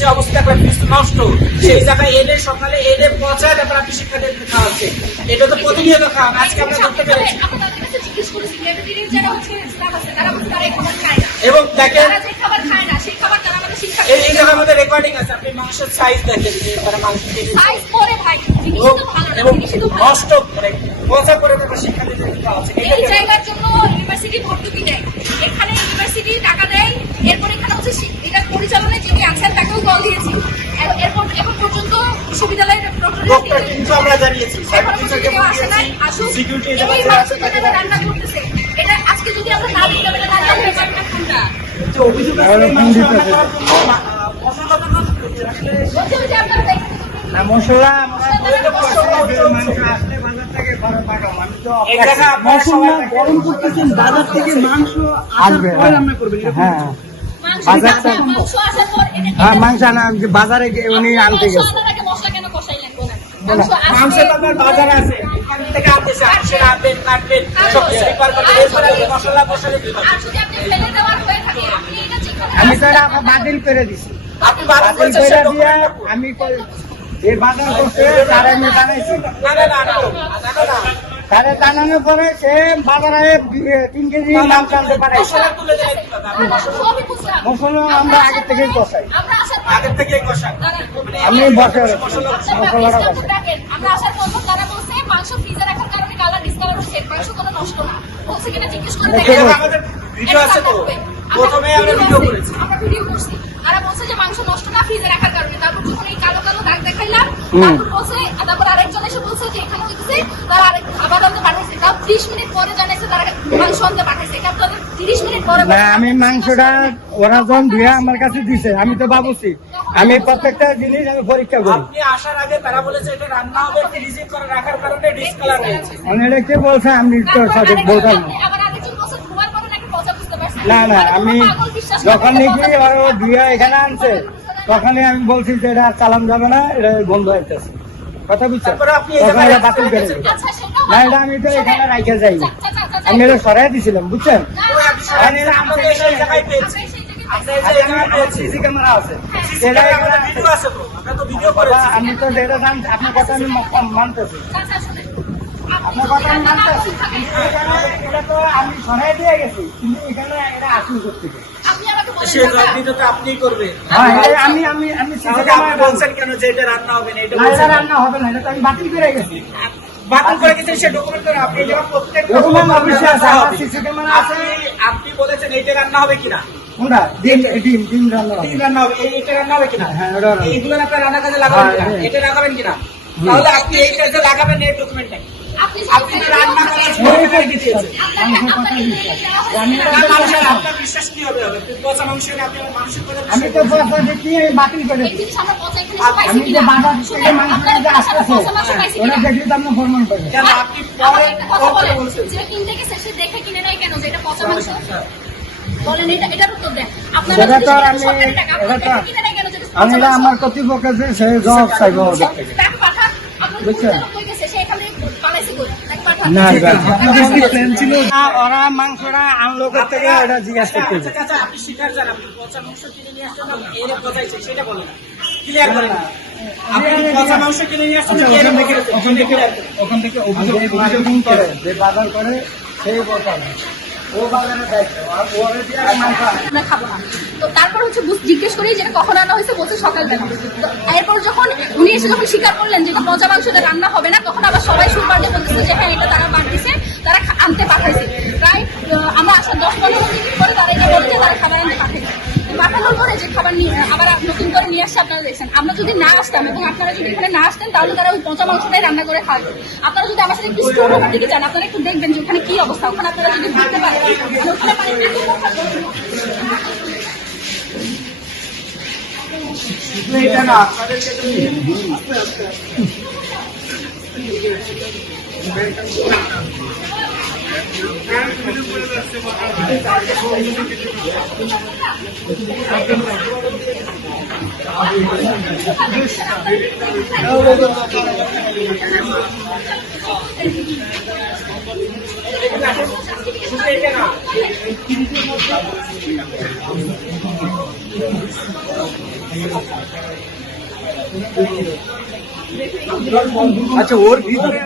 যে অবস্থা দেখলাম কিছু নষ্ট, সেই জায়গায় এনে সকালে এনে পচা তারপর আপনি শিক্ষার্থীদের খাওয়াচ্ছে। এটা তো প্রতিনিয়ত খাওয়ান, আজকে আমরা করতে পেরেছি। এবং দেখেন এই জায়গার মধ্যে রেকর্ডিং আছে, আপনি মাংসের সাইজ দেখেন যে তারা মাংস এবং নষ্ট করে পচা করে তারপর শিক্ষার্থীদের খাওয়াচ্ছে। এই জায়গার জন্য ইউনিভার্সিটি ভর্তুকি দেয়, এখানে ইউনিভার্সিটি টাকা দেয়, এরপর এখানে হচ্ছে এটা পরিচালনায় যিনি আছেন তাকেও দল দিয়েছি। এরপর এখন পর্যন্ত বিশ্ববিদ্যালয়ের কিন্তু আমরা জানিয়েছি রান্না করতেছে, এটা আজকে যদি আমরা না দিতে পারি না জানতে পারি না কোনটা অভিযোগ মশলা গরম করতেছেন, বাজার থেকে মাংস আসবে, হ্যাঁ মাংস আনা বাজারে উনি আনতে গেছে। বাজারে আছে, থেকে আনতেছে, কাটবেন মশলা আমি তো বাতিল করে দিছি, আপনি বাতিল করে দিয়ে আমি এই বাজার করতে তারা আমি বানাইছি, তারা জানানোর পরে সে বাজারে 3 কেজি মাংস আনতে পারে। মশলা আমরা আগের থেকেই কষাই, আমি বসে মশলাটা কষাই। আমরা আসার পর তারা বলছে মাংস ফ্রিজে রাখার কারণে কালার ডিসকালার হচ্ছে, মাংস কোনো নষ্ট না বলছে কিনা জিজ্ঞেস করে আমাদের ভিডিও আছে তো, প্রথমে আমরা ভিডিও করেছি, আমরা ভিডিও করছি, তারা বলছে যে মাংস নষ্ট না ফ্রিজে রাখার কারণে। তারপর যখন এই কালো কালো দাগ দেখাইলাম, তারপর বলছে, তারপর আরেকজন এসে বলছে যে এখানে হচ্ছে তারা আরেক খাবার আনতে পাঠাইছে, তাও 30 মিনিট পরে জানাইছে তারা মাংস আনতে পাঠাইছে। এটা তো 30 মিনিট পরে আমি মাংসটা ওরা যখন ধুয়ে আমার কাছে দিছে, আমি তো ভাবছি আমি প্রত্যেকটা জিনিস আমি পরীক্ষা করি। আপনি আসার আগে তারা বলেছে এটা রান্না হবে ফ্রিজে করে রাখার কারণে ডিসকালার হয়েছে। অনেকে কে বলছে আমি তো সঠিক বলতাম না। আবার আরেকজন বলছে ধোয়ার পরে নাকি পচা বুঝতে পারছি না আমি যখন নাকি ওরা ধুয়ে এখানে আনছে তখনই আমি বলছি যে এটা চালান যাবে না, এটা বন্ধ হইতেছে, কথা বুঝছেন? তখন এটা বাতিল করে দিই। না এটা আমি তো এখানে রাইখে যাই, আমি এটা সরাই দিছিলাম, বুঝছেন? সিসি ক্যামেরা আছে, আমি তো এটা জানছি, আপনার কথা আমি মানতেছি, আপনার কথা আমি মানতেছি, এটা তো আমি সরাই দিয়ে গেছি, কিন্তু এখানে এটা আসল করতে আপনি করবেন। আমি বলছেন কেন যে এটা রান্না হবে না? এটা রান্না হবে না, এটা তো আমি বাতিল করে গেছি। বাতিল করে গেছেন সে ডকুমেন্ট করে, আপনি যখন প্রত্যেকটা সিসি ক্যামেরা আছে, আপনি বলেছেন এইটা রান্না হবে কিনা? কোনটা? ডিম রান্না হবে, ডিম রান্না হবে, এইটা রান্না হবে কিনা? হ্যাঁ ওটা এইগুলো আপনার রান্না কাজে লাগাবেন কিনা? এটা লাগাবেন কিনা? তাহলে আপনি এই কাজে লাগাবেন এই ডকুমেন্ট নাই। আপনি রান্না করার সময় দিয়েছেন, আপনার বিশ্বাস কি হবে? পচা মাংস আপনি মানুষের কথা আমি তো পয়সা দেখি আমি বাতিল করে দিই। আমি যে বাজার থেকে মাংস আসতেছে ওরা দেখলে তো আপনি ফরমান করবেন কেন? আপনি পরে বলছেন যে ইনটেকে শেষে দেখে কিনে নেয় কেন যে এটা পচা মাংস? বলেন এটার উত্তর দেন। আপনারা সেটা তো আমি এটা আমার কর্তৃপক্ষ যে সে জবাব চাইব ওদের থেকে, বুঝছেন? ওরা মাংসটা আনলো থেকে ওটা জিজ্ঞাসা করতে হবে। আপনি স্বীকার জানান পচা মাংস কিনে নিয়ে আসছেন, এর পচাইছে সেটা বলেন, ক্লিয়ার করেন। আপনি পচা মাংস কিনে নিয়ে আসছেন, ওখান থেকে অভিযোগ করে যে বাজার করে সেই বলতে হবে, ও বাজারে দায়িত্ব আর ওরে দিয়ে মাংস আমরা খাবো না। তো তারপর হচ্ছে জিজ্ঞেস করি যেটা কখন রান্না হয়েছে, বলছে সকালবেলা। তো এরপর যখন উনি এসে যখন স্বীকার করলেন যে পচা মাংসটা রান্না হবে না, তখন আবার সবাই সুর বাড়তে বলতেছে যে হ্যাঁ এটা তারা বাড়তেছে, তারা আনতে পাঠাইছে। প্রায় আমরা আসার 10-15 মিনিট পরে তারা এটা বলছে তারা খাবার আনতে পাঠাইছে। পাঠানোর পরে যে খাবার নিয়ে আবার নতুন করে নিয়ে আসছে, আপনারা দেখছেন। আমরা যদি না আসতাম এবং আপনারা যদি এখানে না আসতেন তাহলে তারা ওই পচা মাংসটাই রান্না করে খাওয়াতো। আপনারা যদি আমার সাথে একটু স্টোর ওভার দিকে যান, আপনারা একটু দেখবেন যে ওখানে কি অবস্থা। ওখানে আপনারা যদি বুঝতে পারেন এটা না আপনাদেরকে আচ্ছা ওর ভিতরে